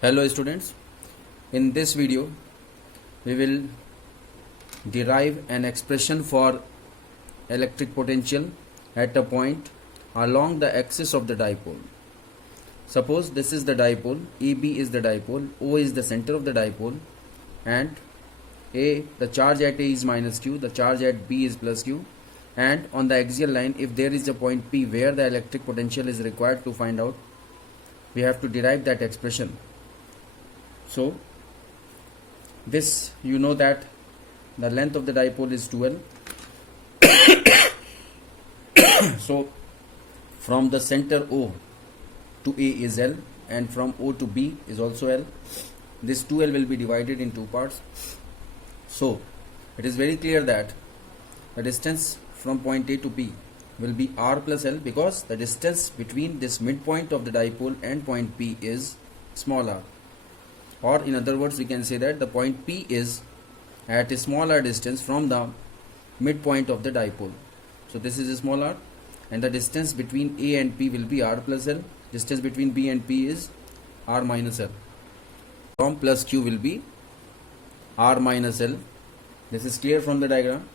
Hello students, in this video we will derive an expression for electric potential at a point along the axis of the dipole. Suppose this is the dipole, EB is the dipole, O is the center of the dipole, and A, the charge at A is minus Q, the charge at B is plus Q, and on the axial line if there is a point P where the electric potential is required to find out, we have to derive that expression. So this, you know that the length of the dipole is 2L. So from the center O to A is L, and from O to B is also L. This 2L will be divided in two parts. So it is very clear that the distance from point A to B will be R plus L, because the distance between this midpoint of the dipole and point P is small r. Or in other words, we can say that the point P is at a smaller distance from the midpoint of the dipole. So this is a small r, and the distance between A and P will be R plus L. Distance between B and P is R minus L. From plus Q will be R minus L. This is clear from the diagram.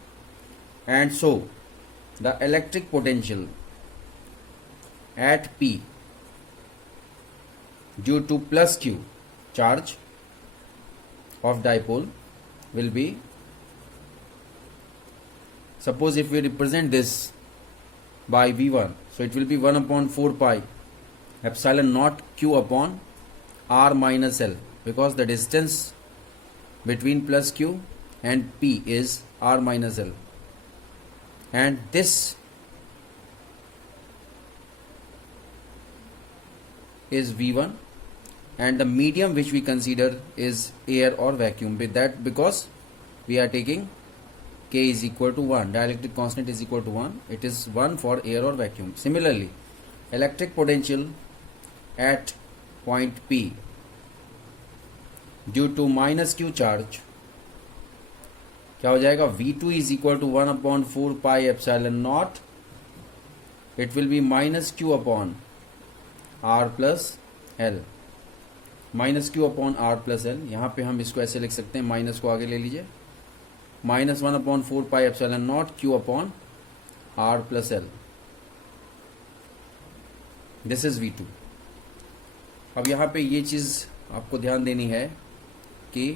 And so the electric potential at P due to plus Q charge of dipole will be, suppose if we represent this by V1, so it will be 1 upon 4 pi epsilon naught Q upon R minus L, because the distance between plus Q and P is R minus L, and this is V1, and the medium which we consider is air or vacuum. With that, because we are taking K is equal to 1, dielectric constant is equal to 1, it is 1 for air or vacuum. Similarly, electric potential at point P due to minus Q charge क्या हो जाएगा, V2 is equal to 1 upon 4 pi epsilon naught, it will be minus Q upon R plus L. Minus Q upon R plus L, यहाँ पे हम इसको ऐसे लिख सकते हैं, माइनस को आगे ले लीजिए, minus 1 upon 4 pi epsilon nought Q upon R plus L. This is V2. अब यहाँ पे ये चीज आपको ध्यान देनी है कि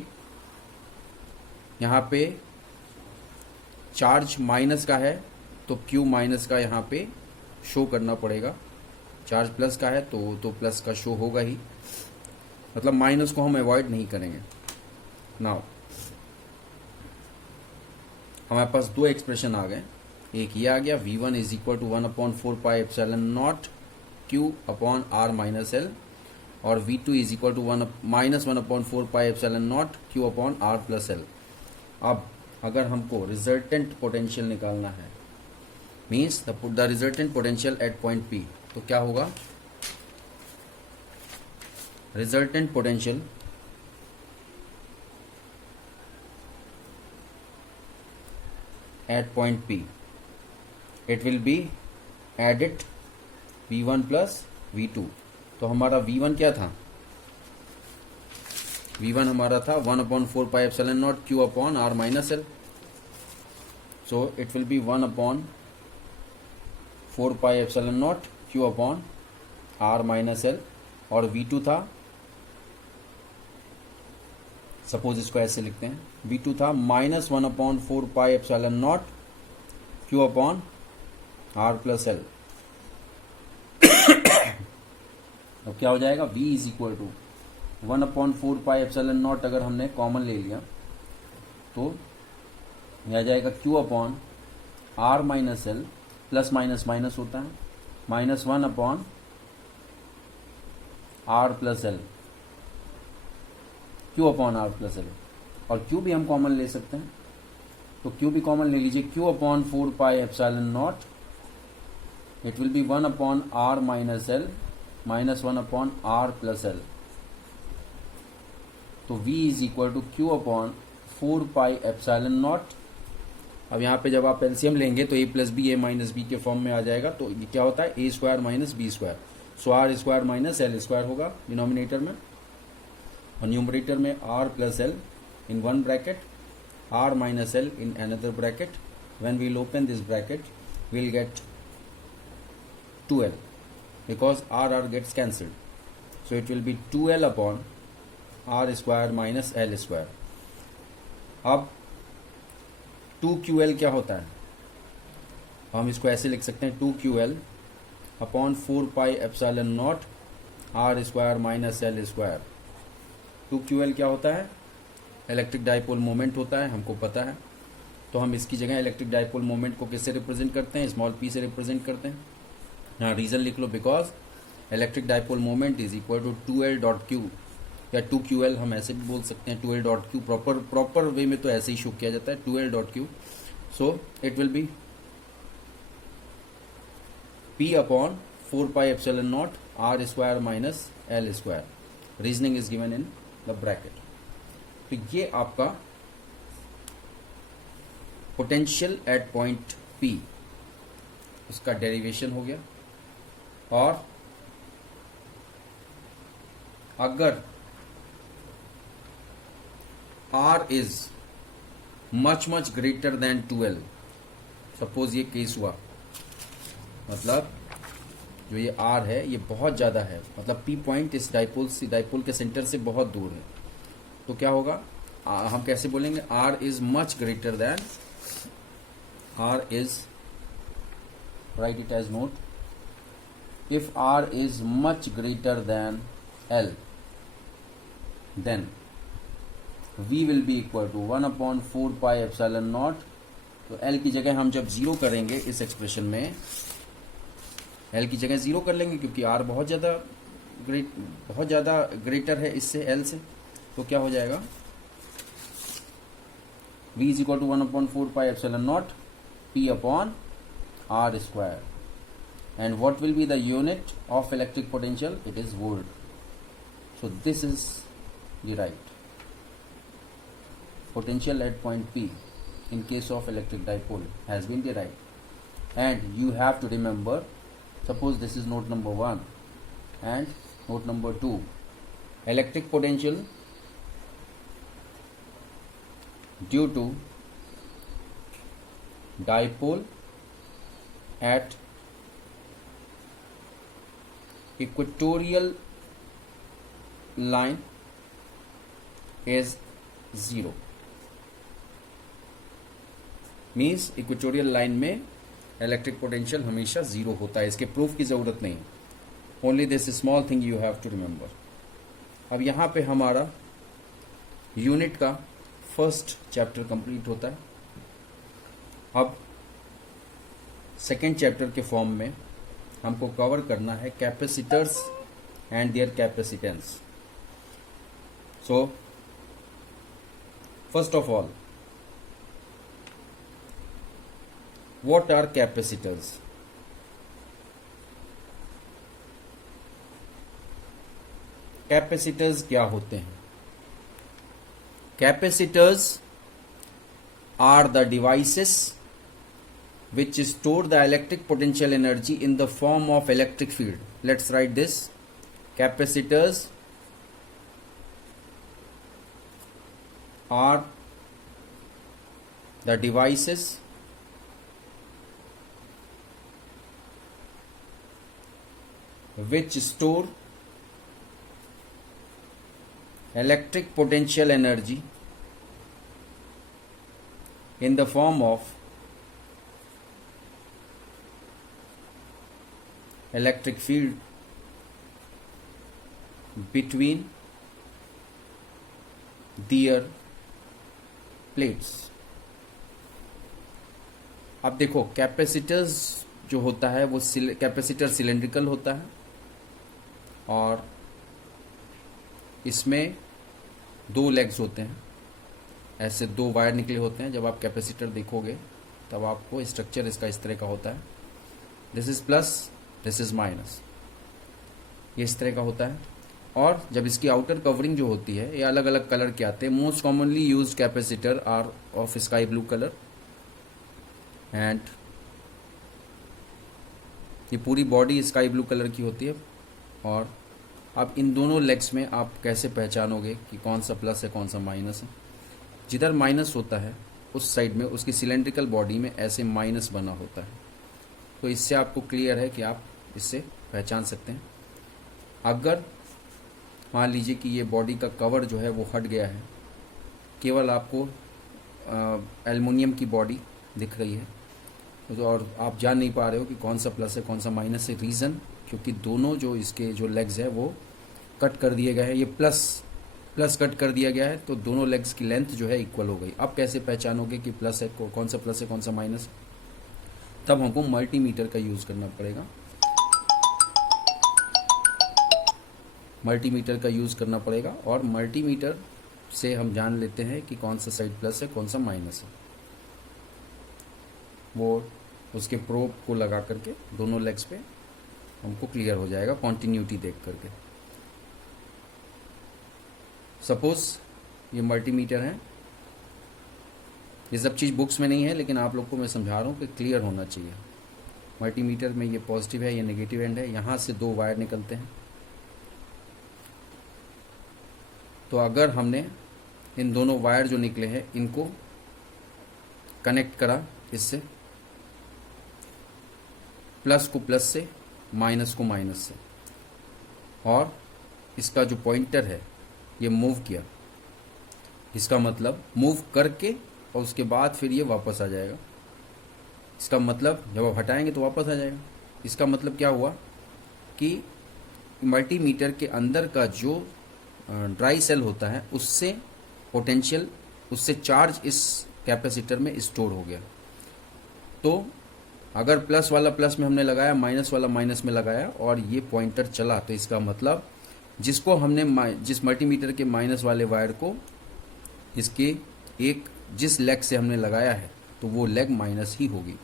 यहाँ पे चार्ज माइनस का है तो Q माइनस का यहाँ पे शो करना पड़ेगा, चार्ज प्लस का है तो प्लस का शो होगा ही, मतलब माइनस को हम अवॉइड नहीं करेंगे. नाउ हमारे पास दो एक्सप्रेशन आ गए, एक ये आ गया V1 is equal to 1 upon 4 pi epsilon nought Q अपॉन R माइनस L, और V2 is equal to minus 1 upon 4 pi epsilon nought Q अपॉन R प्लस L. अब अगर हमको रिजल्टेंट पोटेंशियल निकालना है, means the resultant potential at point P, तो क्या होगा, resultant potential at point P, it will be added V1 plus V2. तो हमारा V1 क्या था, V1 हमारा था 1 upon 4 pi epsilon naught Q upon R minus L, so it will be 1 upon 4 pi epsilon naught Q upon R minus L, और V2 था, suppose इसको ऐसे लिखते हैं, V2 था minus 1 upon 4 pi epsilon nought Q अपॉन R plus L. अब क्या हो जाएगा, V is equal to 1 upon 4 pi epsilon nought, अगर हमने कॉमन ले लिया तो यह आ जाएगा Q अपॉन R minus L, plus minus minus होता है, minus 1 upon R plus L, Q अपॉन R प्लस L, और Q भी हम कॉमन ले सकते हैं, तो Q भी कॉमन ले लीजिए, Q upon 4 pi epsilon naught, it will be 1 upon R minus L minus 1 upon R plus L. तो V is equal to Q upon 4 pi epsilon naught अब यहाँ पे जब आप एलसीएम लेंगे तो A plus B A minus B के form में आ जाएगा, तो ये क्या होता है, A square minus B square, so R square minus L square होगा डिनोमिनेटर में, और न्यूमरेटर में R plus L in one bracket, R minus L in another bracket. When we'll open this bracket, we'll get 2l because r gets cancelled. So it will be 2l upon r square minus l square. अब 2ql क्या होता है, हम इसको ऐसे लिख सकते हैं 2ql upon 4 pi epsilon not r square minus l square. 2ql क्या होता है, इलेक्ट्रिक डाइपोल मोमेंट होता है, हमको पता है. तो हम इसकी जगह इलेक्ट्रिक डाइपोल मोमेंट को किससे रिप्रेजेंट करते हैं, स्मॉल p से रिप्रेजेंट करते हैं. यहाँ रीज़न लिख लो, because electric dipole moment is equal to 2l dot Q, या 2ql हम ऐसे भी बोल सकते हैं, 2l dot Q proper way में तो ऐसे ही शो किया जाता है, 2l dot Q. So it will B p upon 4 pi epsilon not r square minus l square. Reasoning is given in the bracket. तो ये आपका पोटेंशियल एट पॉइंट P, उसका डेरिवेशन हो गया. और अगर R is much greater than 2l, suppose ये case हुआ, मतलब जो ये R है ये बहुत ज़्यादा है, मतलब P पॉइंट इस डाइपोल के सेंटर से बहुत दूर है, तो क्या होगा, हम कैसे बोलेंगे, R is much greater than, R is, write it as note, if R is much greater than L, then V will be equal to 1 upon 4 pi epsilon naught. तो L की जगह हम जब जीरो करेंगे इस एक्सप्रेशन में, L की जगह जीरो कर लेंगे क्योंकि R बहुत ज़्यादा ग्रेटर है इससे, L से, तो क्या हो जाएगा, V is equal to 1 upon 4 pi epsilon naught P upon R square. And what will be the unit of electric potential? It is volt. So this is the right potential at point P in case of electric dipole has been derived. And you have to remember, suppose this is note number 1 and note number 2. Electric potential due to dipole at equatorial line is 0. Means equatorial line में electric potential हमेशा zero होता है. इसके proof की ज़रूरत नहीं, only this small thing you have to remember. अब यहाँ पे हमारा यूनिट का फर्स्ट चैप्टर कंप्लीट होता है. अब सेकेंड चैप्टर के फॉर्म में हमको कवर करना है capacitors and their capacitance. So first of all, what are capacitors? Capacitors क्या होते हैं? Capacitors are the devices which store the electric potential energy in the form of electric field. Let's write this. Capacitors are the devices which store electric potential energy in the form of electric field between their plates. अब देखो, capacitors जो होता है वो capacitor cylindrical होता है और इसमें दो लेग्स होते हैं, ऐसे दो वायर निकले होते हैं. जब आप कैपेसिटर देखोगे तब आपको स्ट्रक्चर इसका इस तरह का होता है. This is plus, this is minus, ये इस तरह का होता है. और जब इसकी आउटर कवरिंग जो होती है ये अलग अलग कलर के आते हैं. Most commonly used capacitor are of sky blue colour and ये पूरी बॉडी स्काई ब्लू कलर की होती है। और अब इन दोनों लेग्स में आप कैसे पहचानोगे कि कौन सा प्लस है कौन सा माइनस है? जिधर माइनस होता है उस साइड में उसकी सिलेंड्रिकल बॉडी में ऐसे माइनस बना होता है। तो इससे आपको क्लियर है कि आप इससे पहचान सकते हैं। अगर मान लीजिए कि ये बॉडी का कवर जो है वो हट गया है, केवल आपको एल्युमिनियम की बॉडी दिख रही है, तो और आप जान नहीं पा रहे हो कि कौन सा प्लस है कौन सा माइनस है। रीज़न क्योंकि दोनों जो इसके जो लेग्स है वो कट कर दिए गए हैं। ये प्लस कट कर दिया गया है, तो दोनों लेग्स की लेंथ जो है इक्वल हो गई। अब कैसे पहचानोगे कि प्लस है कौन सा प्लस है कौन सा माइनस? तब हमको मल्टीमीटर का यूज़ करना पड़ेगा। मल्टीमीटर का यूज़ करना पड़ेगा और मल्टीमीटर से हम जान लेते हैं कि कौन सा साइड प्लस है कौन सा माइनस है। वो उसके प्रोब को लगा करके दोनों लेग्स पे हमको क्लियर हो जाएगा कॉन्टिन्यूटी देख करके। सपोज ये मल्टीमीटर है, ये सब चीज़ बुक्स में नहीं है लेकिन आप लोग को मैं समझा रहा हूँ कि क्लियर होना चाहिए। मल्टीमीटर में ये पॉजिटिव है, ये नेगेटिव एंड है, यहाँ से दो वायर निकलते हैं। तो अगर हमने इन दोनों वायर जो निकले हैं इनको कनेक्ट करा इससे, प्लस को प्लस से माइनस को माइनस से, और इसका जो पॉइंटर है ये मूव किया, इसका मतलब मूव करके और उसके बाद फिर ये वापस आ जाएगा। इसका मतलब जब आप हटाएंगे तो वापस आ जाएगा। इसका मतलब क्या हुआ कि मल्टीमीटर के अंदर का जो ड्राई सेल होता है उससे पोटेंशियल, उससे चार्ज इस कैपेसिटर में स्टोर हो गया। तो अगर प्लस वाला प्लस में हमने लगाया, माइनस वाला माइनस में लगाया और ये पॉइंटर चला, तो इसका मतलब जिसको हमने जिस मल्टीमीटर के माइनस वाले वायर को इसके एक जिस लेग से हमने लगाया है तो वो लेग माइनस ही होगी,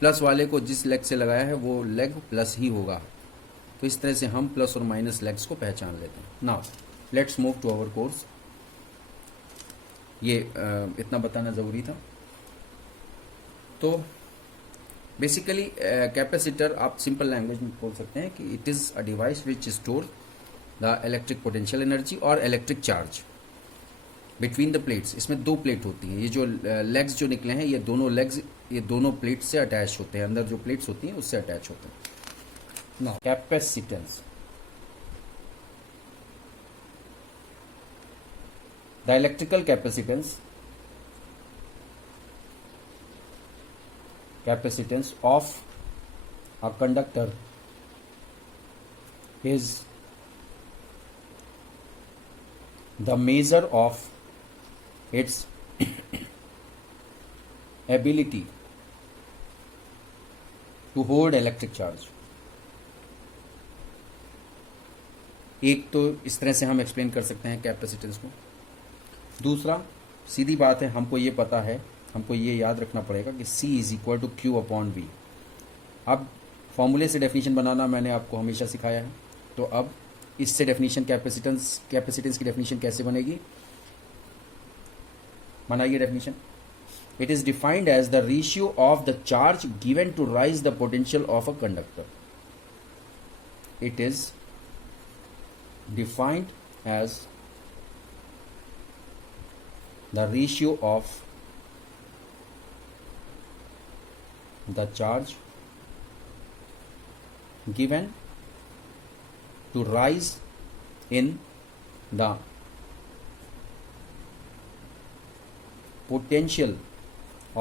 प्लस वाले को जिस लेग से लगाया है वो लेग प्लस ही होगा। तो इस तरह से हम प्लस और माइनस लेग्स को पहचान लेते हैं। Now let's move to our course. ये इतना बताना ज़रूरी था। तो बेसिकली कैपेसिटर आप सिंपल लैंग्वेज में बोल सकते हैं कि it is a device which store the electric potential energy और electric charge between the plates. इसमें दो प्लेट होती हैं। ये जो लेग्स जो निकले हैं ये दोनों लेग्स ये दोनों प्लेट से अटैच होते हैं, अंदर जो प्लेट्स होती हैं उससे अटैच होते हैं। Now capacitance, the electrical capacitance of a conductor is the measure of its ability to hold electric charge। एक तो इस तरह से हम एक्सप्लेन कर सकते हैं कैपेसिटेंस को। दूसरा सीधी बात है, हमको ये पता है, हमको ये याद रखना पड़ेगा कि C is equal to Q upon V। अब फॉर्मूले से डेफिनेशन बनाना मैंने आपको हमेशा सिखाया है, तो अब इससे डेफिनेशन कैपेसिटेंस की डेफिनेशन कैसे बनेगी? बनाइए definition. It is defined as the ratio of the charge given to raise the potential of a conductor. It is defined as the ratio of the charge given to rise in the potential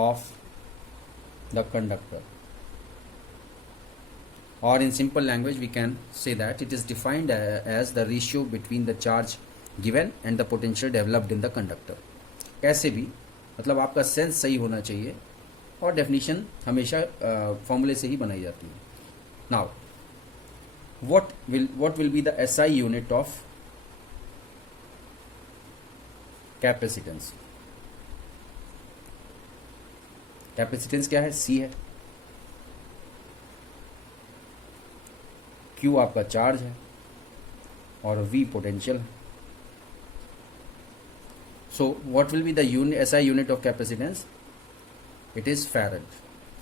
of the conductor, or in simple language we can say that it is defined as the ratio between the charge given and the potential developed in the conductor। कैसे भी मतलब आपका sense सही होना चाहिए और definition हमेशा फॉर्मूले से ही बनाई जाती है। Now what will be the SI unit of capacitance? Capacitance क्या है? C है, Q आपका चार्ज है और V पोटेंशियल है। So what will be the SI unit of capacitance? It is farad।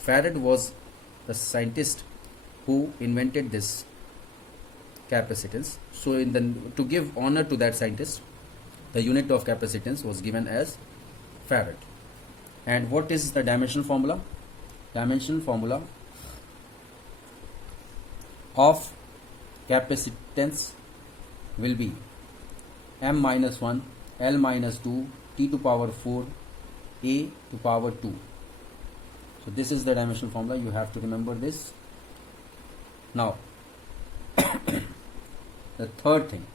Farad was the scientist who invented this capacitance. So to give honor to that scientist, the unit of capacitance was given as Farad. And what is the dimensional formula? Dimensional formula of capacitance will be m minus 1 L minus 2 T to power 4 A to power 2. So this is the dimensional formula. You have to remember this. Now the third thing,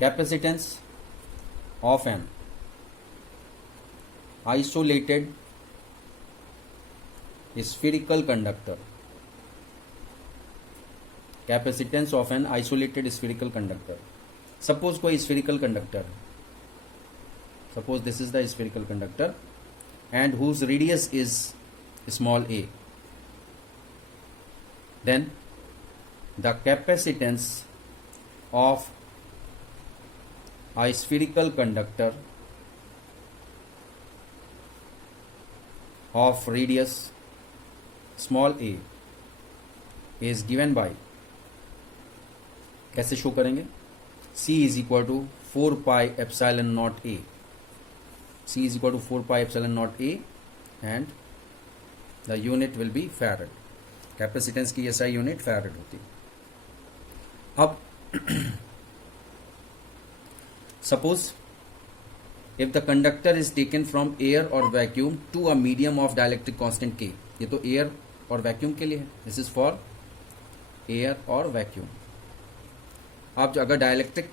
capacitance of an isolated spherical conductor. Capacitance of an isolated spherical conductor. Suppose कोई spherical conductor, suppose this is the spherical conductor and whose radius is small a, then the capacitance of a spherical conductor of radius small a is given by, कैसे show करेंगे, C is equal to 4 pi epsilon naught a. C is equal to 4 pi epsilon naught a and the unit will be Farad. Capacitance की SI unit farad होती है. अब suppose if the conductor is taken from air or vacuum to a medium of dielectric constant K. ये तो air और vacuum के लिए है. This is for air और vacuum. अब अगर डायलैक्ट्रिक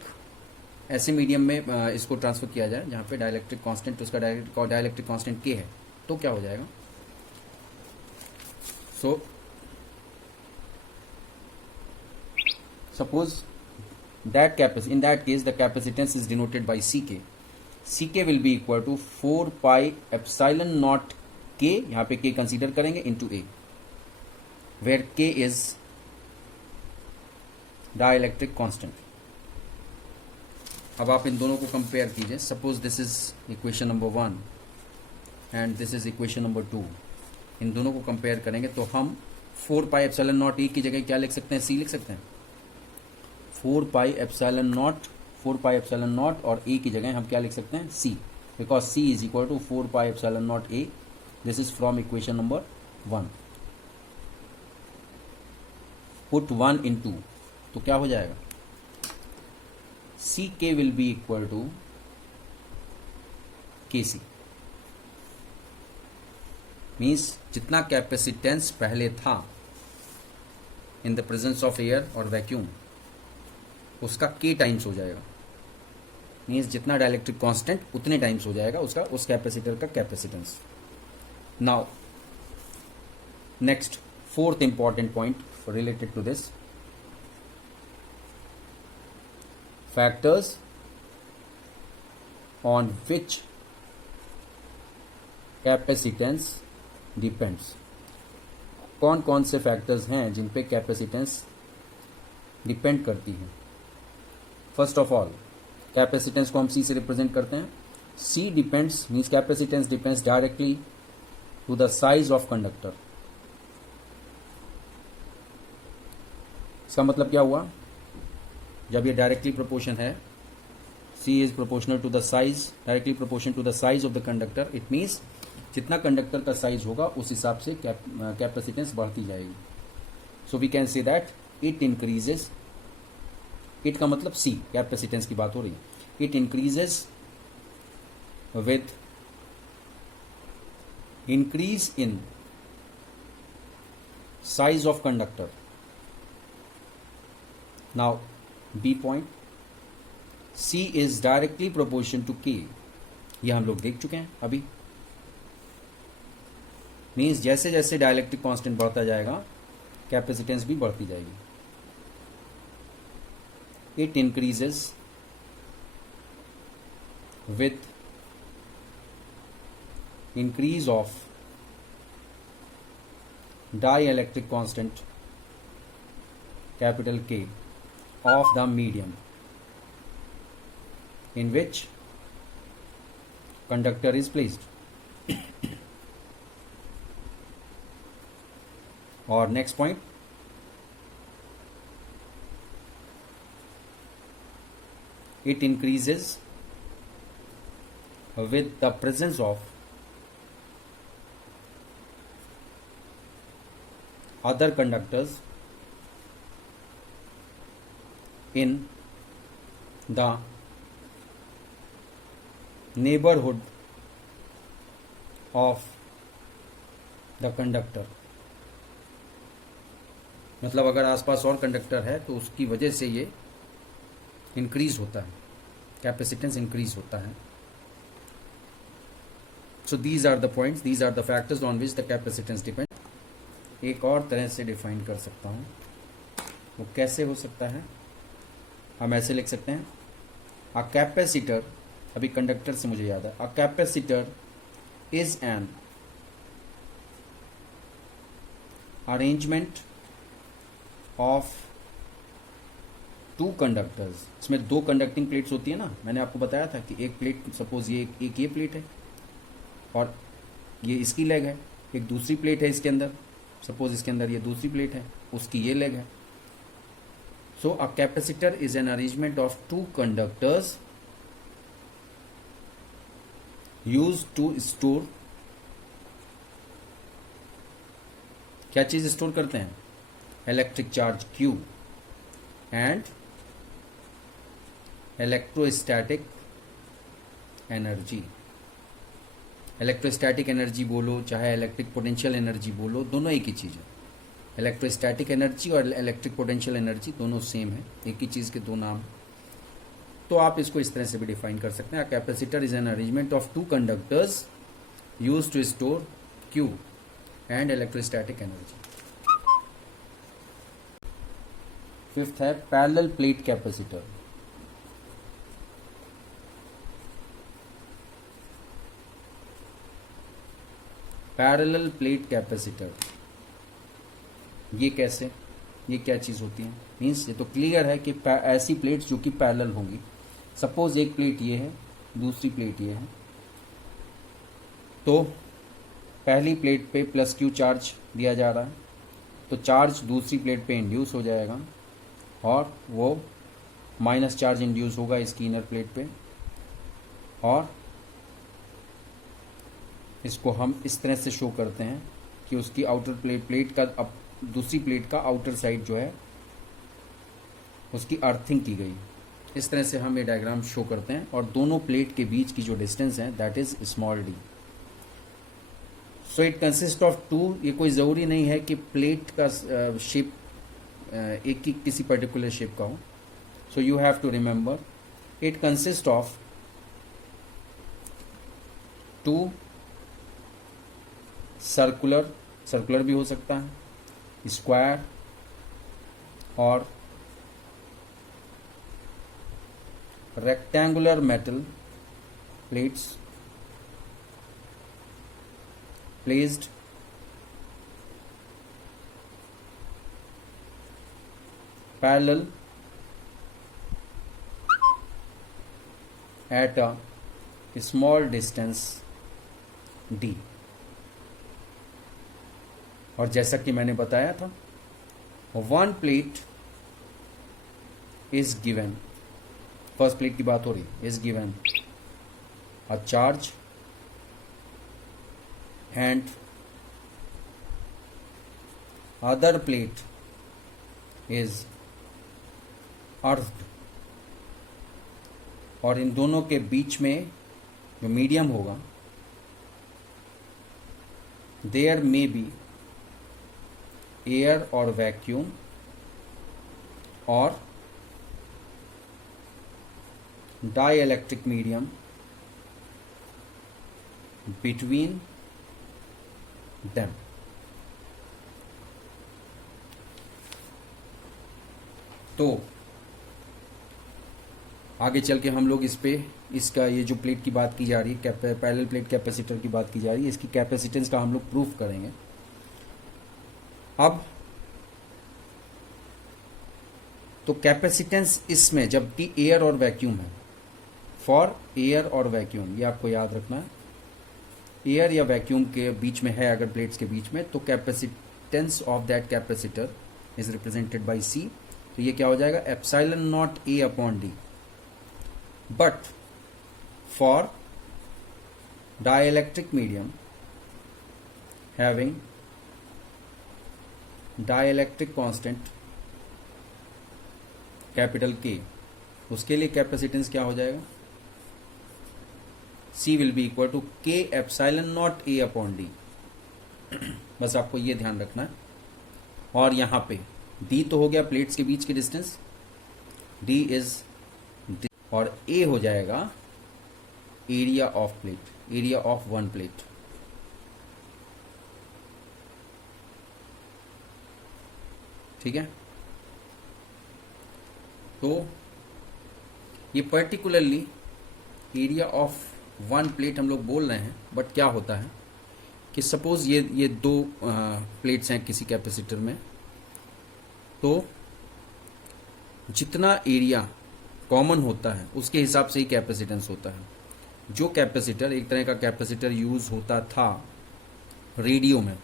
ऐसे मीडियम में इसको ट्रांसफर किया जाए जहाँ पे डायलैक्ट्रिक कांस्टेंट, उसका डायलैक्ट्रिक कांस्टेंट K है, तो क्या हो जाएगा. सो suppose that in that case the capacitance is denoted by Ck. Ck will be equal to 4 pi epsilon naught K, यहाँ पे K कंसीडर करेंगे, into A, where K is dielectric constant. अब आप इन दोनों को कंपेयर कीजिए. Suppose this is equation number 1 and this is equation number 2. इन दोनों को कंपेयर करेंगे तो हम 4 पाई एप्सिलॉन नॉट E की जगह क्या लिख सकते हैं, C लिख सकते हैं. 4 पाई एप्सिलॉन नॉट और A की जगह हम क्या लिख सकते हैं, C, because C is equal to 4 pi epsilon not A. This is from equation number 1. Put 1 in 2 तो क्या हो जाएगा, Ck will be equal to Kc. Means जितना कैपेसिटेंस पहले था in the presence of air और वैक्यूम, उसका K times हो जाएगा. मीन्स जितना डायलैक्ट्रिक कांस्टेंट उतने टाइम्स हो जाएगा उसका, उस कैपेसिटर का capacitance. Now next fourth important point related to this, factors on which capacitance depends. कौन कौन से फैक्टर्स हैं जिन पे कैपेसिटेंस डिपेंड करती है. फर्स्ट ऑफ ऑल कैपेसिटेंस को हम C से रिप्रेजेंट करते हैं. C depends means capacitance depends directly to the size of conductor. इसका मतलब क्या हुआ, जब ये डायरेक्टली प्रोपोर्शन है, C is proportional to the size, directly proportion to the size of the conductor. It means जितना कंडक्टर का साइज होगा उस हिसाब से कैपेसिटेंस बढ़ती जाएगी. So we can say that it increases, it का मतलब C, कैपेसिटेंस की बात हो रही है. It increases with increase in size of conductor. Now B point, C is directly proportion to K. ये हम लोग देख चुके हैं अभी. मीन्स जैसे जैसे डायलैक्ट्रिक कांस्टेंट बढ़ता जाएगा कैपेसिटेंस भी बढ़ती जाएगी. It increases with increase of dielectric constant capital K of the medium in which conductor is placed. Or next point, it increases with the presence of other conductors in the neighborhood of the conductor. मतलब अगर आसपास और conductor है तो उसकी वजह से ये इंक्रीज होता है, कैपेसिटेंस इंक्रीज होता है. So these are the points, these are the factors on which the capacitance depend. एक और तरह से डिफाइन कर सकता हूँ, वो कैसे हो सकता है, हम ऐसे लिख सकते हैं, अ कैपेसिटर, अभी कंडक्टर से मुझे याद है, अ capacitor is an arrangement of two conductors. इसमें दो कंडक्टिंग प्लेट्स होती है ना, मैंने आपको बताया था कि एक प्लेट, सपोज ये एक ये प्लेट है और ये इसकी लेग है, एक दूसरी प्लेट है इसके अंदर, सपोज इसके अंदर ये दूसरी प्लेट है, उसकी ये लेग है. So a capacitor is an arrangement of two conductors use to store, क्या चीज स्टोर करते हैं, electric charge Q and electrostatic energy. Electrostatic energy बोलो चाहे इलेक्ट्रिक पोटेंशियल एनर्जी बोलो, दोनों एक ही चीज़ है. इलेक्ट्रोस्टैटिक एनर्जी और इलेक्ट्रिक पोटेंशियल एनर्जी दोनों सेम है, एक ही चीज़ के दो नाम. तो आप इसको इस तरह से भी डिफाइन कर सकते हैं, capacitor is an arrangement of two conductors use to store Q and electrostatic energy. Fifth है parallel plate capacitor. Parallel plate capacitor ये कैसे, ये क्या चीज़ होती है, मीन्स ये तो क्लियर है कि ऐसी प्लेट्स जो कि पैरेलल होंगी. सपोज एक प्लेट ये है, दूसरी प्लेट ये है, तो पहली प्लेट पे प्लस Q चार्ज दिया जा रहा है, तो चार्ज दूसरी प्लेट पे इंड्यूस हो जाएगा और वो माइनस चार्ज इंड्यूस होगा इसकी इनर प्लेट पे, और इसको हम इस तरह से शो करते हैं कि उसकी आउटर प्लेट का, अब दूसरी प्लेट का आउटर साइड जो है उसकी अर्थिंग की गई. इस तरह से हम ये डायग्राम शो करते हैं, और दोनों प्लेट के बीच की जो डिस्टेंस है that is small d. So it consist of two. ये कोई ज़रूरी नहीं है कि प्लेट का शेप एक ही किसी पर्टिकुलर शेप का हो. So you have to remember it consist of two circular भी हो सकता है, स्क्वायर और rectangular metal plates placed parallel at a small distance d. और जैसा कि मैंने बताया था, one plate is given, first plate की बात हो रही, is given a charge and other plate is earthed. और इन दोनों के बीच में जो मीडियम होगा, देयर मे बी एयर और वैक्यूम और डाइइलेक्ट्रिक मीडियम बिटवीन them. तो आगे चल के हम लोग इस पे, इसका ये जो प्लेट की बात की जा रही है, पैरेलल प्लेट कैपेसिटर की बात की जा रही है, इसकी कैपेसिटेंस का हम लोग प्रूफ करेंगे. अब तो कैपेसिटेंस इसमें जबकि एयर और वैक्यूम है, फॉर एयर और वैक्यूम, ये आपको याद रखना है। एयर या वैक्यूम के बीच में है अगर प्लेट्स के बीच में, तो capacitance of that capacitor is represented by C. तो ये क्या हो जाएगा, epsilon not A upon D. But for dielectric medium having dielectric constant capital K, उसके लिए कैपेसिटेंस क्या हो जाएगा, C will be equal to K epsilon not A upon D. बस आपको ये ध्यान रखना है। और यहां पे D तो हो गया प्लेट्स के बीच की डिस्टेंस, D इज, और A हो जाएगा area of plate, area of one plate. ठीक है, तो ये particularly area of one plate हम लोग बोल रहे हैं। बट क्या होता है कि सपोज ये दो प्लेट्स हैं किसी कैपेसिटर में, तो जितना एरिया कॉमन होता है उसके हिसाब से ही कैपेसिटेंस होता है। जो कैपेसिटर, एक तरह का कैपेसिटर यूज होता था रेडियो में,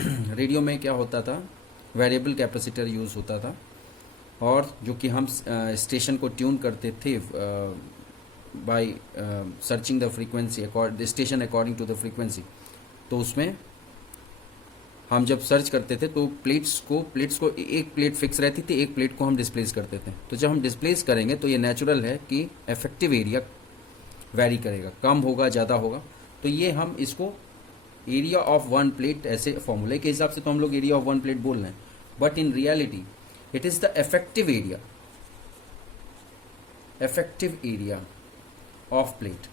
रेडियो में क्या होता था, वेरिएबल कैपेसिटर यूज होता था, और जो कि हम स्टेशन को ट्यून करते थे by searching the frequency station according to the frequency. तो उसमें हम जब सर्च करते थे तो प्लेट्स को एक प्लेट फिक्स रहती थी, एक प्लेट को हम डिस्प्लेस करते थे। तो जब हम डिस्प्लेस करेंगे तो ये नेचुरल है कि इफेक्टिव एरिया वैरी करेगा, कम होगा ज़्यादा होगा। तो ये हम इसको एरिया ऑफ वन प्लेट, ऐसे फॉर्मूले के हिसाब से तो हम लोग एरिया ऑफ वन प्लेट बोल रहे हैं, but in reality it is the effective area of plate,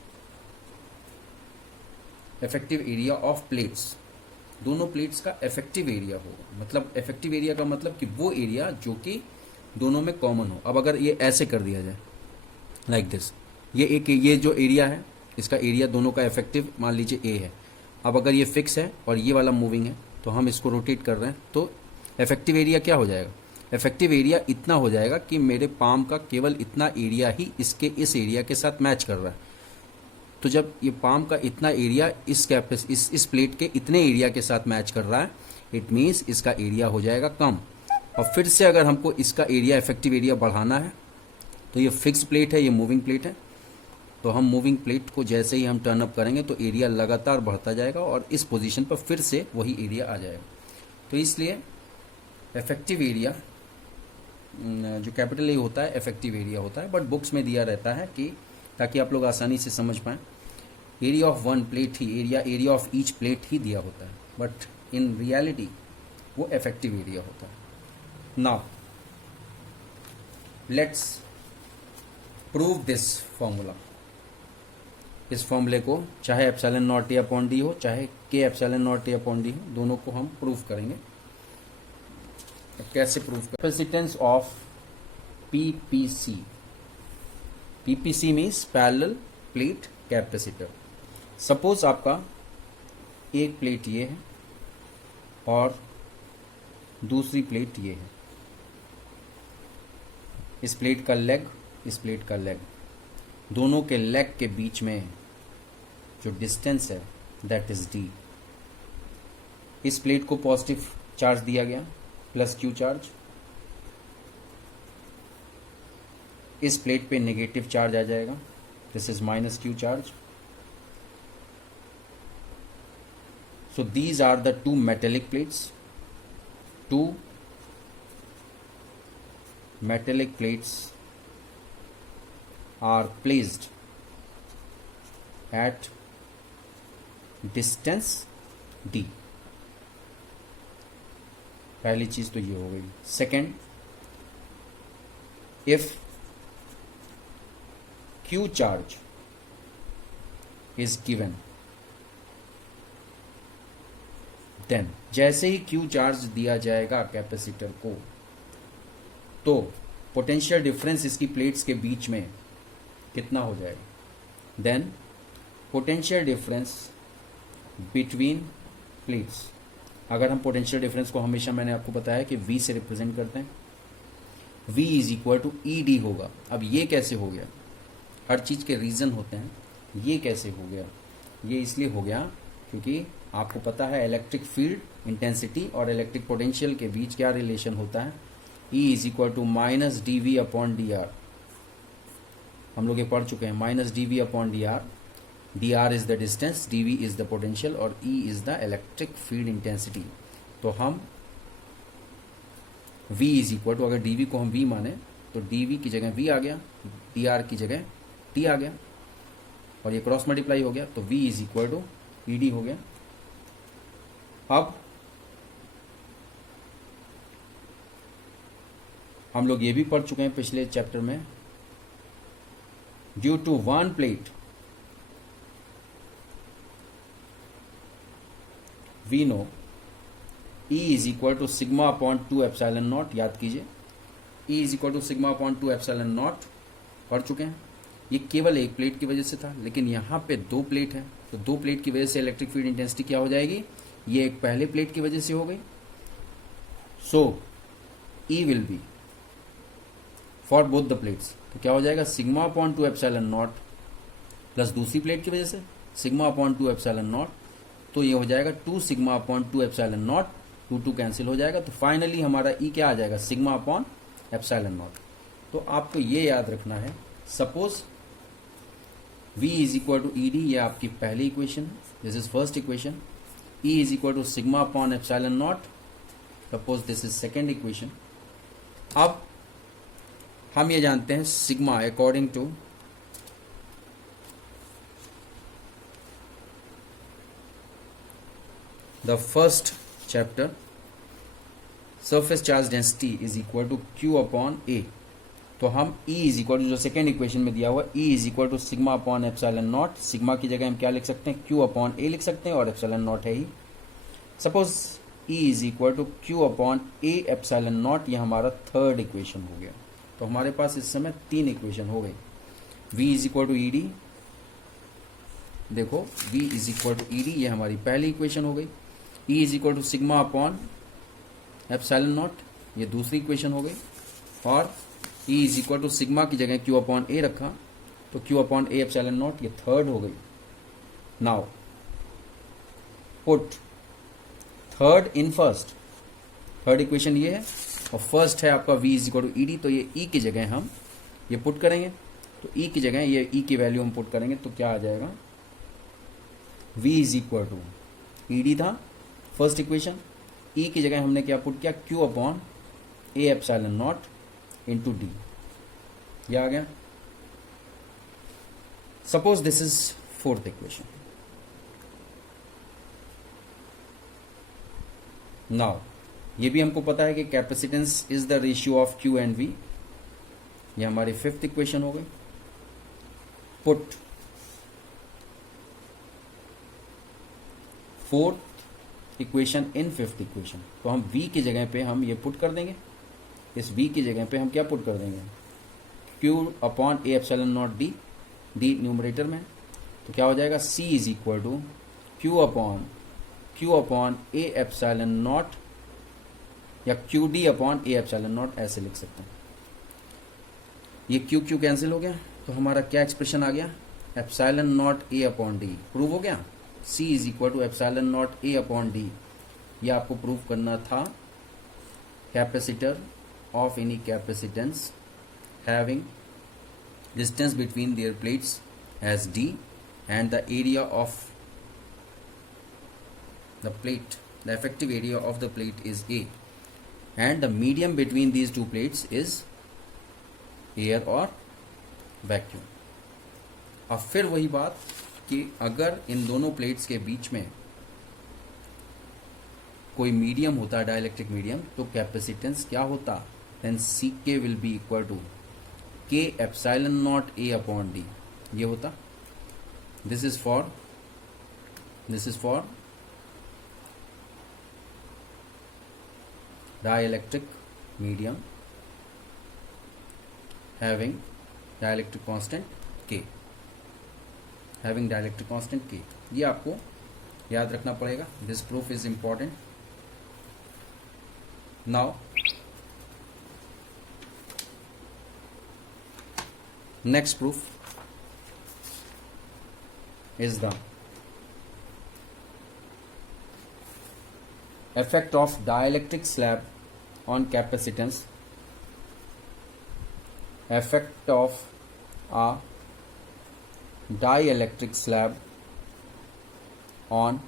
effective area of plates. दोनों प्लेट्स का इफेक्टिव एरिया होगा, मतलब इफेक्टिव एरिया का मतलब कि वो एरिया जो कि दोनों में कॉमन हो। अब अगर ये ऐसे कर दिया जाए लाइक दिस, ये जो एरिया है इसका एरिया दोनों का इफेक्टिव मान लीजिए ए है। अब अगर ये फिक्स है और ये वाला मूविंग है तो हम इसको रोटेट कर रहे हैं, तो इफेक्टिव एरिया क्या हो जाएगा, इफेक्टिव एरिया इतना हो जाएगा कि मेरे पाम का केवल इतना एरिया ही इस एरिया के साथ मैच कर रहा है। तो जब ये पाम का इतना एरिया इस प्लेट के इतने एरिया के साथ मैच कर रहा है, इट मीन्स इसका एरिया हो जाएगा कम। और फिर से अगर हमको इसका एरिया, इफेक्टिव एरिया बढ़ाना है, तो ये फिक्स प्लेट है, ये मूविंग प्लेट है, तो हम मूविंग प्लेट को जैसे ही हम टर्न अप करेंगे तो एरिया लगातार बढ़ता जाएगा और इस पोजीशन पर फिर से वही एरिया आ जाएगा। तो इसलिए इफेक्टिव एरिया जो कैपिटल ए होता है इफेक्टिव एरिया होता है, बट बुक्स में दिया रहता है कि ताकि आप लोग आसानी से समझ पाएं, एरिया ऑफ वन प्लेट ही एरिया ऑफ ईच प्लेट ही दिया होता है, बट इन रियलिटी वो इफेक्टिव एरिया होता है। Now let's prove this formula. इस फॉर्मूले को चाहे epsilon not A upon D हो, चाहे K epsilon not A upon D हो, दोनों को हम प्रूव करेंगे। कैसे प्रूव करें, capacitance of PPC, PPC means parallel plate capacitor. Suppose आपका एक प्लेट ये है और दूसरी प्लेट ये है, इस प्लेट का लेग, इस प्लेट का लेग, दोनों के लेग के बीच में जो डिस्टेंस है दैट इज डी। इस प्लेट को पॉजिटिव चार्ज दिया गया प्लस क्यू चार्ज, इस प्लेट पे नेगेटिव चार्ज आ जाएगा, this is minus Q charge. So these are the two metallic plates, two metallic plates are placed at distance d। पहली चीज तो ये हो गई। Second, if q charge is given, then जैसे ही q चार्ज दिया जाएगा कैपेसिटर को, तो पोटेंशियल डिफरेंस इसकी प्लेट्स के बीच में कितना हो जाएगा, then potential difference between plates. अगर हम पोटेंशियल डिफरेंस को हमेशा, मैंने आपको बताया कि V से रिप्रेजेंट करते हैं, V is equal to E D होगा। अब ये कैसे हो गया, हर चीज़ के रीज़न होते हैं। ये कैसे हो गया? ये इसलिए हो गया क्योंकि आपको पता है इलेक्ट्रिक फील्ड इंटेंसिटी और इलेक्ट्रिक पोटेंशियल के बीच क्या रिलेशन होता है, E is equal to minus D V upon D R. हम लोग ये पढ़ चुके हैं, minus D V upon D R. D R is the distance, D V is the potential और E is the electric field intensity. तो हम V is equal to, अगर डी वी को हम V माने तो डी वी की जगह V आ गया, डी आर की जगह T आ गया और ये क्रॉस मल्टीप्लाई हो गया, तो V is equal to E D हो गया। अब हम लोग ये भी पढ़ चुके हैं पिछले चैप्टर में, due to one plate we know E is equal to sigma upon 2 epsilon nought. याद कीजिए, E is equal to sigma upon 2 epsilon nought पढ़ चुके हैं। ये केवल एक प्लेट की वजह से था, लेकिन यहाँ पे दो प्लेट है, तो दो प्लेट की वजह से इलेक्ट्रिक फील्ड इंटेंसिटी क्या हो जाएगी, ये एक पहले प्लेट की वजह से हो गई। सो E will be for both the plates, तो क्या हो जाएगा, sigma upon 2 epsilon not plus दूसरी प्लेट की वजह से सिग्मा अपॉन 2 एप्सिलॉन नॉट, तो ये हो जाएगा 2 sigma upon 2 epsilon not, 2 cancel हो जाएगा, तो फाइनली हमारा E क्या आ जाएगा, सिग्मा अपॉन एप्सिलॉन नॉट। तो आपको ये याद रखना है, suppose V is equal to E D, ये आपकी पहली इक्वेशन है, this is first equation. E is equal to sigma upon epsilon naught, suppose this is second equation. अब हम ये जानते हैं sigma according to the first chapter, surface charge density is equal to Q upon A. तो हम E is equal to, जो second equation में दिया हुआ, E is equal to sigma upon epsilon not, sigma की जगह हम क्या लिख सकते हैं, Q अपॉन ए लिख सकते हैं, और एप्सिलॉन नॉट है ही। Suppose E is equal to Q upon A epsilon not, ये हमारा थर्ड इक्वेशन हो गया। तो हमारे पास इस समय 3 इक्वेशन हो गई। V is equal to E D, देखो V is equal to E D, ये हमारी पहली इक्वेशन हो गई। E is equal to sigma upon epsilon not, ये दूसरी इक्वेशन हो गई। और E is equal to sigma की जगह Q अपॉन ए रखा, तो Q upon A epsilon not, ये थर्ड हो गई। Now put third in first, third equation ये है और फर्स्ट है आपका V is equal to E D, तो ये E की जगह हम ये पुट करेंगे, तो E की जगह ये E की वैल्यू हम पुट करेंगे, तो क्या आ जाएगा, V is equal to E D था फर्स्ट इक्वेशन, E की जगह हमने क्या पुट किया, Q upon A epsilon nought into D, ये आ गया। Suppose this is fourth equation. Now ये भी हमको पता है कि capacitance is the ratio of Q and V, ये हमारी फिफ्थ इक्वेशन हो गई। Put fourth equation in fifth equation, तो हम V की जगह पे हम ये पुट कर देंगे, इस V की जगह पे हम क्या पुट कर देंगे, Q upon A epsilon not D, D numerator में, तो क्या हो जाएगा, C is equal to Q upon A epsilon nought या QD upon A epsilon nought, ऐसे लिख सकते हैं। ये Q कैंसिल हो गया, तो हमारा क्या एक्सप्रेशन आ गया, epsilon not A upon D, prove हो गया। C is equal to epsilon not A upon D, ये आपको प्रूव करना था। Capacitor of any capacitance having distance between their plates as d and the area of the plate, the effective area of the plate is A, and the medium between these two plates is air or vacuum। अब फिर वही बात कि अगर इन दोनों plates के बीच में कोई मीडियम होता, डाइलेक्ट्रिक मीडियम, तो कैपेसिटेंस क्या होता, then Ck will be equal to K epsilon naught A upon D, ये होता। this is for dielectric medium having dielectric constant K, ये आपको याद रखना पड़ेगा। this proof is important। now next proof, is the effect of dielectric slab on capacitance. Effect of a dielectric slab on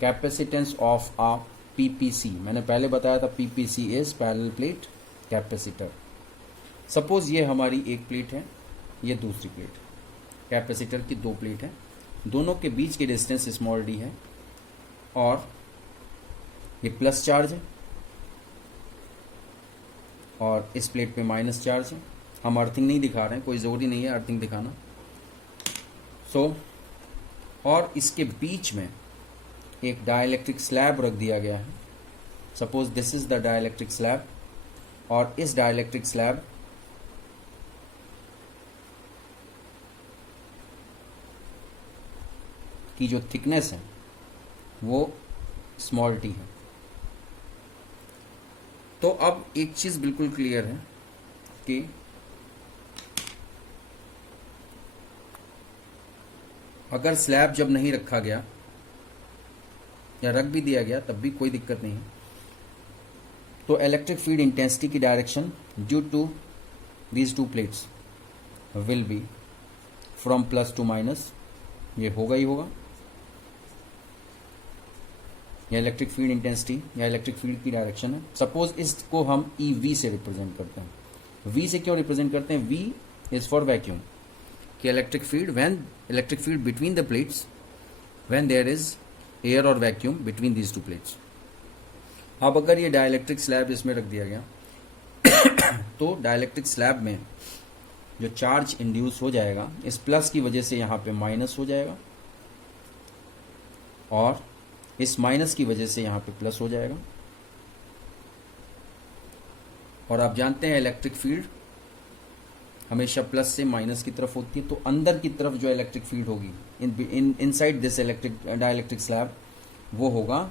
capacitance of a PPC. मैंने पहले बताया था PPC is parallel plate capacitor. Suppose ये हमारी एक plate है, ये दूसरी प्लेट. कैपेसिटर की दो प्लेट है, दोनों के बीच की डिस्टेंस स्मॉल डी है और ये प्लस चार्ज है और इस प्लेट पे माइनस चार्ज है. हम अर्थिंग नहीं दिखा रहे हैं, कोई ज़रूरी नहीं है अर्थिंग दिखाना. और इसके बीच में एक डाइलेक्ट्रिक स्लैब रख दिया गया है. Suppose this is the dielectric slab और इस डाइलेक्ट्रिक स्लैब की जो थिकनेस है वो स्मॉल टी है. तो अब एक चीज बिल्कुल क्लियर है कि अगर स्लैब जब नहीं रखा गया या रख भी दिया गया तब भी कोई दिक्कत नहीं है. तो इलेक्ट्रिक फील्ड इंटेंसिटी की direction due to these two plates will be from plus to minus. ये होगा ही होगा. या इलेक्ट्रिक फील्ड इंटेंसिटी या इलेक्ट्रिक फील्ड की डायरेक्शन है. सपोज इसको हम ई वी से रिप्रेजेंट करते हैं. वी से क्यों रिप्रेजेंट करते हैं? V is for vacuum. कि electric field between the plates when there is air और vacuum between these two plates. अब अगर ये डाइलेक्ट्रिक स्लैब इसमें रख दिया गया तो डाइलेक्ट्रिक स्लैब में जो चार्ज इंड्यूस हो जाएगा इस प्लस की वजह से यहाँ पे माइनस हो जाएगा और इस माइनस की वजह से यहाँ पे प्लस हो जाएगा. और आप जानते हैं इलेक्ट्रिक फील्ड हमेशा प्लस से माइनस की तरफ होती है. तो अंदर की तरफ जो इलेक्ट्रिक फील्ड होगी inside this electric dielectric slab वो होगा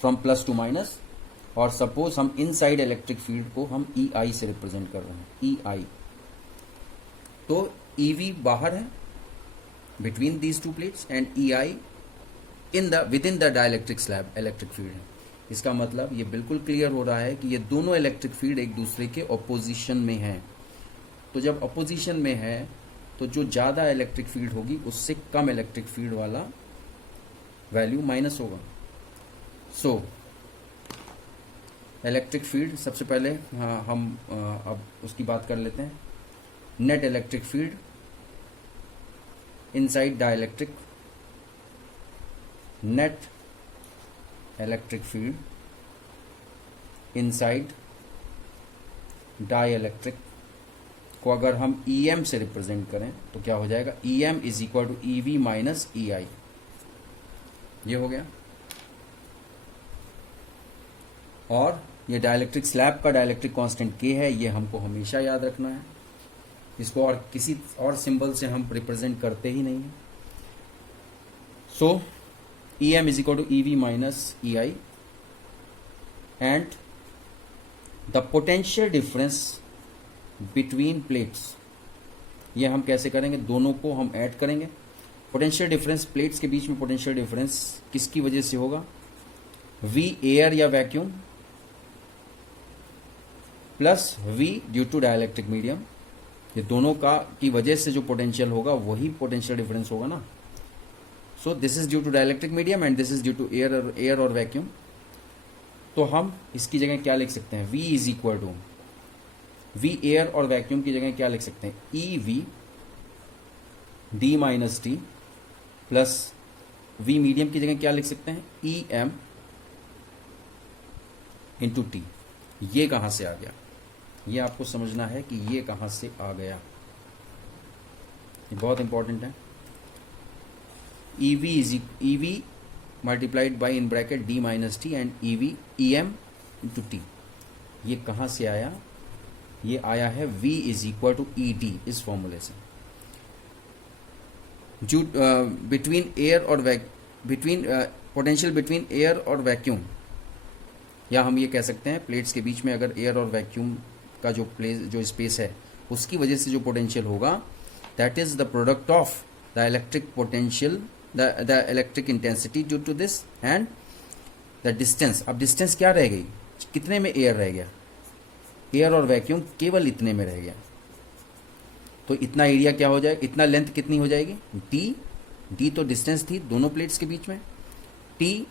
फ्रॉम प्लस टू माइनस. और सपोज हम इनसाइड इलेक्ट्रिक फील्ड को हम ई आई से रिप्रेजेंट कर रहे हैं. ई आई तो ई वी बाहर है between these two plates and E I with in the dielectric slab electric field है. इसका मतलब ये बिल्कुल क्लियर हो रहा है कि ये दोनों इलेक्ट्रिक फील्ड एक दूसरे के ऑपोजिशन में हैं. तो जब ऑपोजिशन में है तो जो ज़्यादा इलेक्ट्रिक फील्ड होगी उससे कम इलेक्ट्रिक फील्ड वाला वैल्यू माइनस होगा. सो इलेक्ट्रिक फील्ड सबसे पहले हम अब उसकी बात कर लेते हैं. Net electric field inside dielectric. Net electric field inside dielectric को अगर हम EM से रिप्रेजेंट करें तो क्या हो जाएगा? EM is equal to EV minus EI. ये हो गया. और ये डाइलेक्ट्रिक स्लैब का डाइलेक्ट्रिक कांस्टेंट K है. ये हमको हमेशा याद रखना है. इसको और किसी और सिंबल से हम रिप्रेजेंट करते ही नहीं है. सो EM is equal to EV minus EI and the potential difference between plates. ये हम कैसे करेंगे? दोनों को हम ऐड करेंगे. पोटेंशियल डिफरेंस प्लेट्स के बीच में पोटेंशियल डिफरेंस किसकी वजह से होगा? V एयर या vacuum plus V due to dielectric medium. ये दोनों का की वजह से जो पोटेंशियल होगा वही पोटेंशियल डिफरेंस होगा ना. So this is due to dielectric medium and this is due to air और वैक्यूम. तो हम इसकी जगह क्या लिख सकते हैं? V is equal to V air और वैक्यूम की जगह क्या लिख सकते हैं? EV D minus T plus V medium की जगह क्या लिख सकते हैं? EM into T. ये कहां से आ गया? ये आपको समझना है कि ये कहां से आ गया. ये बहुत इंपॉर्टेंट है. EV multiplied by in bracket D minus T and EM into T. ये कहां से आया? ये आया है V is equal to ED इस फॉर्मूले से. जो बिटवीन एयर और पोटेंशियल बिटवीन एयर और वैक्यूम, या हम ये कह सकते हैं प्लेट्स के बीच में अगर एयर और वैक्यूम का जो स्पेस है उसकी वजह से जो पोटेंशियल होगा, that is the product of the electric potential, the electric intensity due to this and the distance. अब डिस्टेंस क्या रह गई, कितने में एयर रह गया, एयर और वैक्यूम केवल इतने में रह गया। तो इतना एरिया क्या हो जाएगा, इतना लेंथ कितनी हो जाएगी, डी तो डिस्टेंस थी दोनों प्लेट्स के बीच में, टी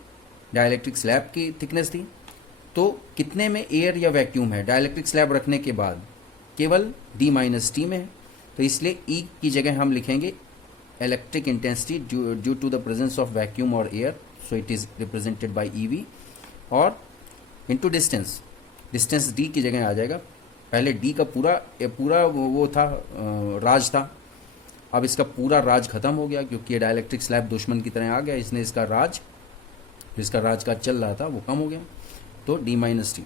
डाइलेक्ट्रिक स्लैब की थिकनेस थी। तो कितने में एयर या वैक्यूम है डाइलेक्ट्रिक स्लैब रखने के बाद, केवल डी माइनस टी में है। तो इसलिए ई की जगह हम लिखेंगे electric intensity due to the presence of vacuum और air, so it is represented by EV, और इनटू डिस्टेंस, डिस्टेंस डी की जगह आ जाएगा। पहले डी का पूरा वो था, राज था। अब इसका पूरा राज खत्म हो गया क्योंकि ये डाइलेक्ट्रिक स्लैब दुश्मन की तरह आ गया, इसने इसका राज का चल रहा था वो कम हो गया। तो D minus T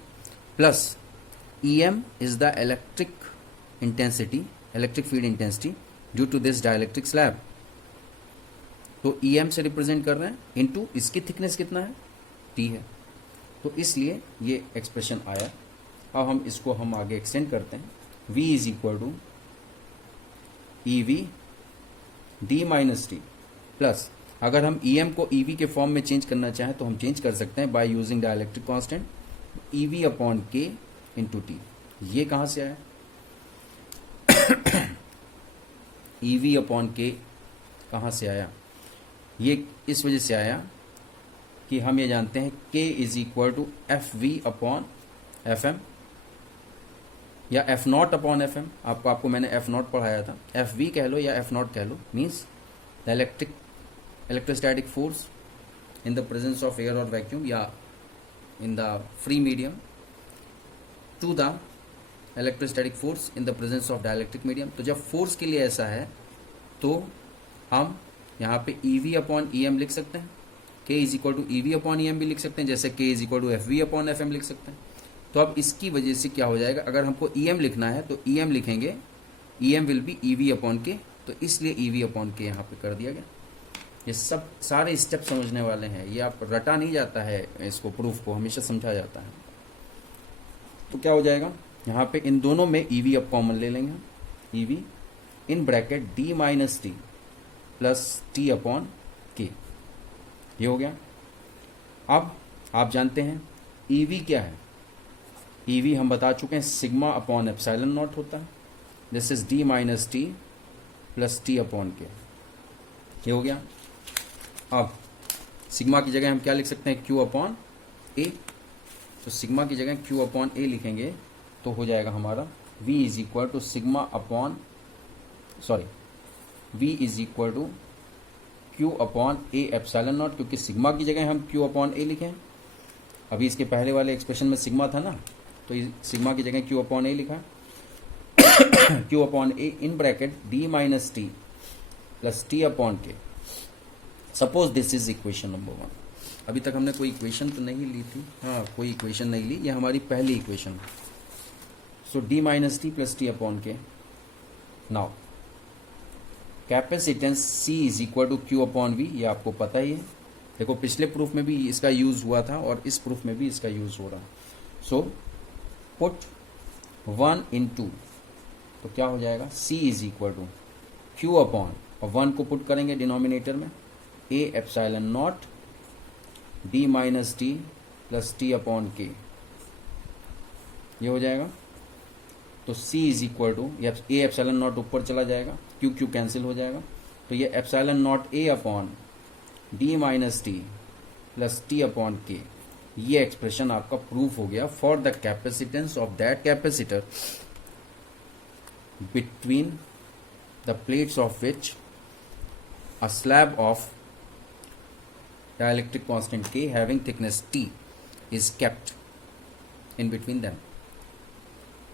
plus E M is the electric intensity, electric field intensity due to this dielectric slab. तो ई एम से रिप्रेजेंट कर रहे हैं, इनटू इसकी थिकनेस कितना है, टी है। तो इसलिए ये एक्सप्रेशन आया। अब हम इसको आगे एक्सटेंड करते हैं। V is equal to E V D minus T plus, अगर हम ई एम को ई वी के फॉर्म में चेंज करना चाहें तो हम चेंज कर सकते हैं by using dielectric constant, E V upon K into T. ये कहाँ से आया, ई वी अपॉन के कहाँ से आया, ये इस वजह से आया कि हम ये जानते हैं k is equal to F V upon F M या F naught upon F M. आपको मैंने एफ नॉट पढ़ाया था, एफ वी कह लो या एफ नॉट कह लो, means the electrostatic force in the presence of air और वैक्यूम या in the free medium to the electrostatic force in the presence of dielectric medium. तो जब फोर्स के लिए ऐसा है तो हम यहाँ पे E V upon E M लिख सकते हैं, k is equal to E V upon E M भी लिख सकते हैं, जैसे k is equal to F V upon F M लिख सकते हैं। तो अब इसकी वजह से क्या हो जाएगा, अगर हमको ई एम लिखना है तो ई एम लिखेंगे, E M will be E V upon K, तो इसलिए ई वी अपॉन के यहाँ पे कर दिया गया। ये सब सारे स्टेप समझने वाले हैं, ये आप रटा नहीं जाता है, इसको प्रूफ को हमेशा समझा जाता है। तो क्या हो जाएगा, यहाँ पे इन दोनों में ई वी अब कॉमन ले लेंगे, E V in bracket D minus T plus T upon K, ये हो गया। अब आप जानते हैं ईवी क्या है, ईवी हम बता चुके हैं सिग्मा अपॉन एप्सिलॉन नॉट होता है, this is D minus T plus T upon K, ये हो गया। अब सिग्मा की जगह हम क्या लिख सकते हैं, क्यू अपॉन ए। तो सिग्मा की जगह क्यू अपॉन ए लिखेंगे तो हो जाएगा हमारा v is equal to sigma upon v is equal to q upon A epsilon naught, क्योंकि सिग्मा की जगह हम q अपॉन ए लिखें। अभी इसके पहले वाले एक्सप्रेशन में सिग्मा था ना, तो सिग्मा की जगह q अपॉन ए लिखा q upon A in bracket d minus T plus T upon K. Suppose this is equation number 1। अभी तक हमने कोई इक्वेशन तो नहीं ली थी, हाँ कोई इक्वेशन नहीं ली, ये हमारी पहली equation. So d minus T plus T upon k. Now capacitance C is equal to Q upon v, ये आपको पता ही है। देखो पिछले प्रूफ में भी इसका यूज हुआ था और इस प्रूफ में भी इसका यूज हो रहा है। सो पुट 1 इन 2, तो क्या हो जाएगा, C is equal to Q upon, और 1 को पुट करेंगे डिनोमिनेटर में, A epsilon not D minus T plus T upon K, ये हो जाएगा। तो C is equal to A epsilon naught ऊपर चला जाएगा, क्यू क्यू कैंसिल हो जाएगा, तो ये epsilon not A upon D minus T plus T upon K, ये एक्सप्रेशन आपका प्रूफ हो गया for the capacitance of that capacitor between the plates of which a slab of dielectric constant K having thickness T is kept in between them।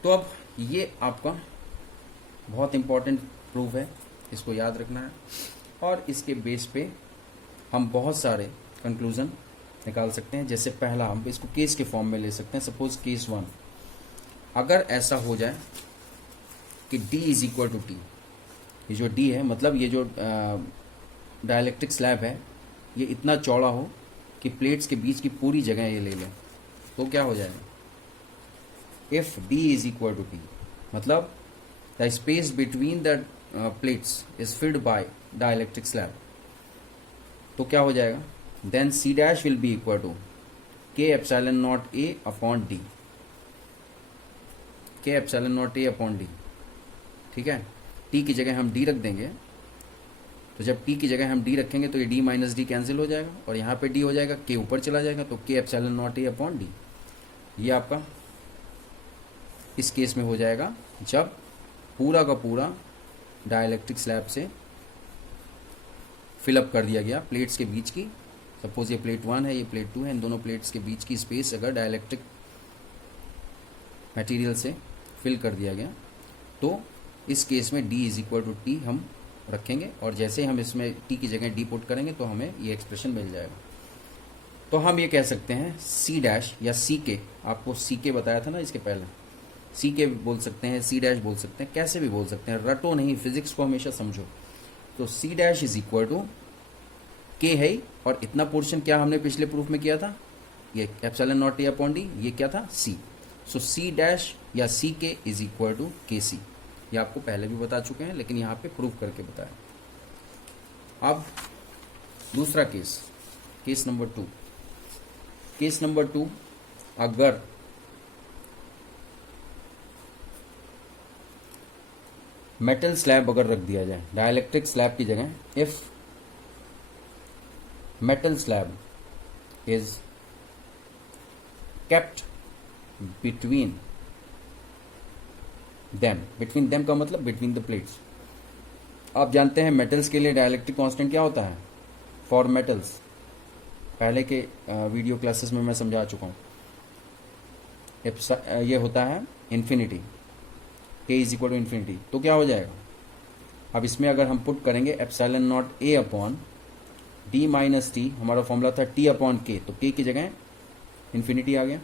तो अब ये आपका बहुत important proof है, इसको याद रखना है, और इसके बेस पे हम बहुत सारे कंक्लूजन निकाल सकते हैं। जैसे पहला हम इसको केस के फॉर्म में ले सकते हैं। सपोज केस 1, अगर ऐसा हो जाए कि D is equal to T, ये जो D है मतलब ये जो डाइलेक्ट्रिक स्लैब है ये इतना चौड़ा हो कि प्लेट्स के बीच की पूरी जगह ये ले लें, तो क्या हो जाएगा, if D is equal to T, मतलब the space between the plates is filled by dielectric slab, तो क्या हो जाएगा, then C dash will be equal to K epsilon not A upon D, K epsilon not A upon D, ठीक है। T की जगह हम D रख देंगे, तो जब T की जगह हम D रखेंगे तो ये D माइनस D कैंसिल हो जाएगा और यहाँ पे D हो जाएगा, K ऊपर चला जाएगा, तो K epsilon not A upon D। ये आपका इस केस में हो जाएगा जब पूरा का पूरा डाइलेक्ट्रिक स्लैब से फिलअप कर दिया गया प्लेट्स के बीच की, सपोज ये प्लेट 1 है, ये प्लेट 2 है, इन दोनों प्लेट्स के बीच की स्पेस अगर डाइलेक्ट्रिक मटेरियल से फिल कर दिया गया, तो इस केस में D is equal to T हम रखेंगे और जैसे हम इसमें T की जगह D पुट करेंगे तो हमें ये एक्सप्रेशन मिल जाएगा। तो हम ये कह सकते हैं C डैश या CK, आपको CK बताया था ना इसके पहले, CK बोल सकते हैं, C डैश बोल सकते हैं, कैसे भी बोल सकते हैं, रटो नहीं, फिजिक्स को हमेशा समझो। तो C dash is equal to K है ही, और इतना पोर्शन क्या हमने पिछले प्रूफ में किया था, ये epsilon not A upon D, ये क्या था C। सो C डैश या CK is equal to KC, ये आपको पहले भी बता चुके हैं लेकिन यहाँ पे प्रूफ करके बताया। अब दूसरा case, case number 2। Case number 2, अगर मेटल स्लैब अगर रख दिया जाए डाइलेक्ट्रिक स्लैब की जगह, if metal slab is kept between them का मतलब बिटवीन द प्लेट्स। आप जानते हैं मेटल्स के लिए डाइलेक्ट्रिक कांस्टेंट क्या होता है फॉर मेटल्स, पहले के वीडियो क्लासेस में मैं समझा चुका हूँ। ये होता है infinity, K is equal to infinity, तो क्या हो जाएगा, अब इसमें अगर हम पुट करेंगे epsilon not A upon D minus T, हमारा फॉर्मूला था T अपॉन K, तो K की जगह इन्फिनिटी आ गया,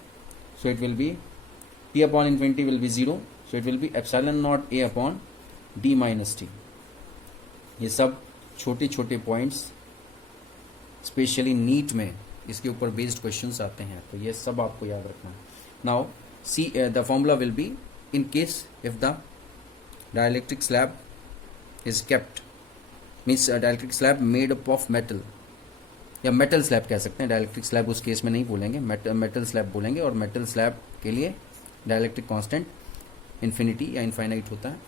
so it will B T upon infinity will be 0, so it will B epsilon not A upon D minus T। ये सब छोटे छोटे पॉइंट्स स्पेशली नीट में इसके ऊपर बेस्ड क्वेश्चंस आते हैं, तो ये सब आपको याद रखना है। Now see the formula will be, in case if the dielectric slab is kept, means dielectric slab made up of metal, या metal slab कह सकते हैं, dielectric slab उस केस में नहीं बोलेंगे, metal slab बोलेंगे, और metal slab के लिए dielectric constant infinity या infinite होता है,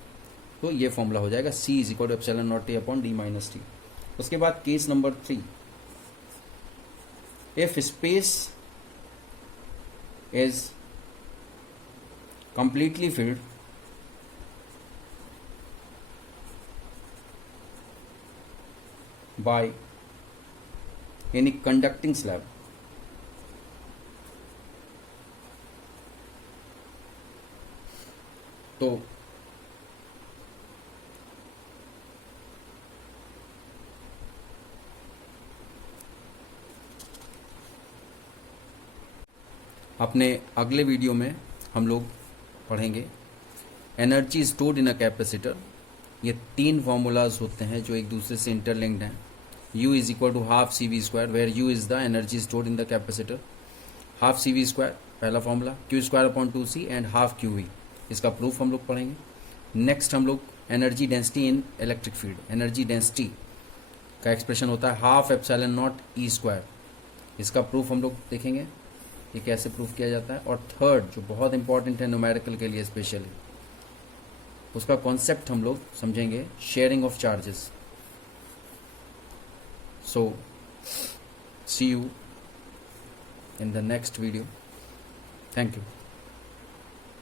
तो ये फॉर्मूला हो जाएगा C is equal to epsilon not A upon D minus T। उसके बाद case number 3, if space is completely filled by any conducting slab, तो अपने अगले वीडियो में हम लोग पढ़ेंगे energy stored in a capacitor. ये 3 फार्मूलाज होते हैं जो एक दूसरे से इंटरलिंक्ड हैं। U is equal to half CV square, where U is the energy stored in the capacitor. Half CV square पहला formula, Q square upon 2C and half QV, इसका प्रूफ हम लोग पढ़ेंगे। नेक्स्ट हम लोग energy density in electric field, energy density का expression होता है half epsilon naught E square, इसका प्रूफ हम लोग देखेंगे ये कैसे प्रूफ किया जाता है। और थर्ड जो बहुत इंपॉर्टेंट है न्यूमेरिकल के लिए स्पेशली, उसका कॉन्सेप्ट हम लोग समझेंगे, sharing of charges. So see you in the next video, thank you.